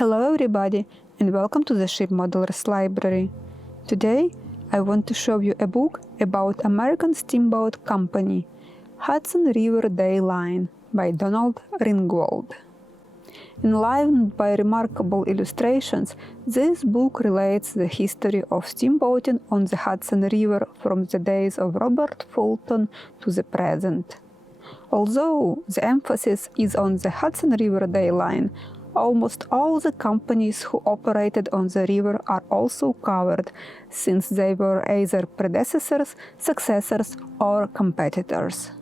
Hello everybody and welcome to the Ship Modelers Library. Today I want to show you a book about American steamboat company, Hudson River Day Line by Donald Ringwald. Enlivened by remarkable illustrations, this book relates the history of steamboating on the Hudson River from the days of Robert Fulton to the present. Although the emphasis is on the Hudson River Day Line, almost all the companies who operated on the river are also covered, since they were either predecessors, successors, or competitors.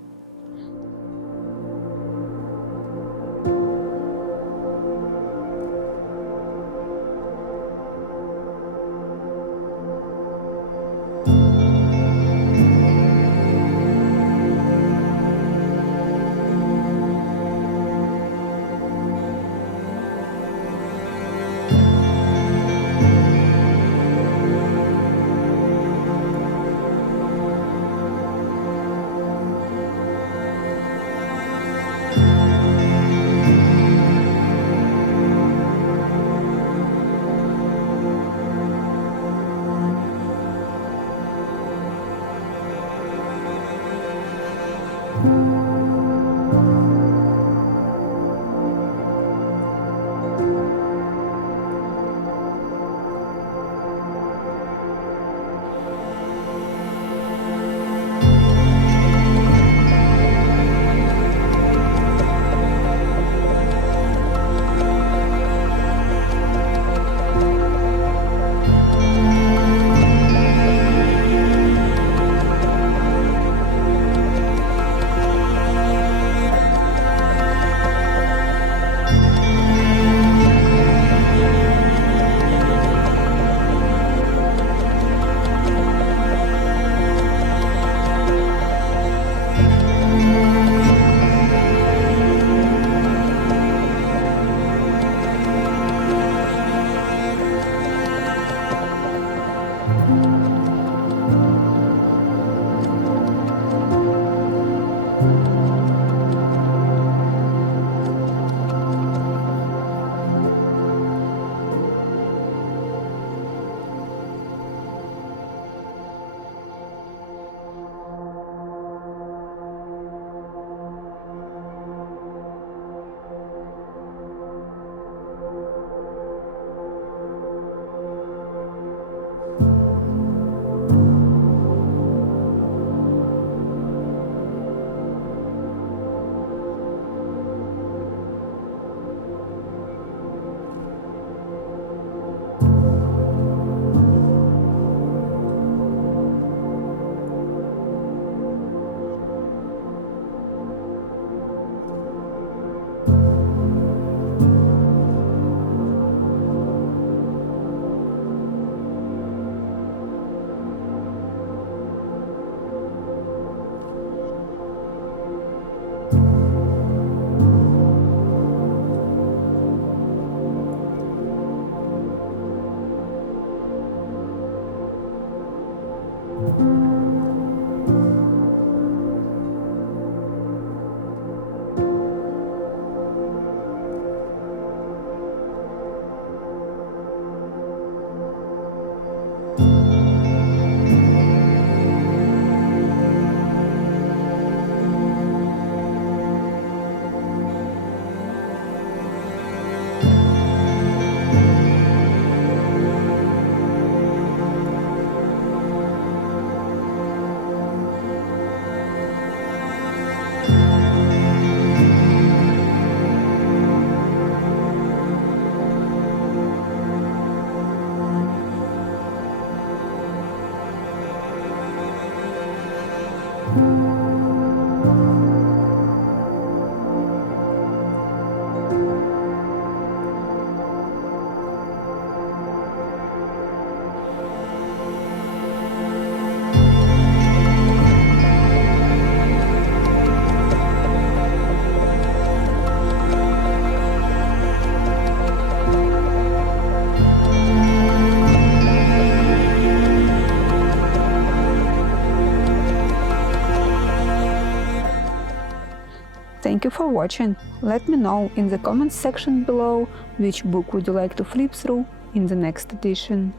Thank you for watching. Let me know in the comments section below which book would you like to flip through in the next edition.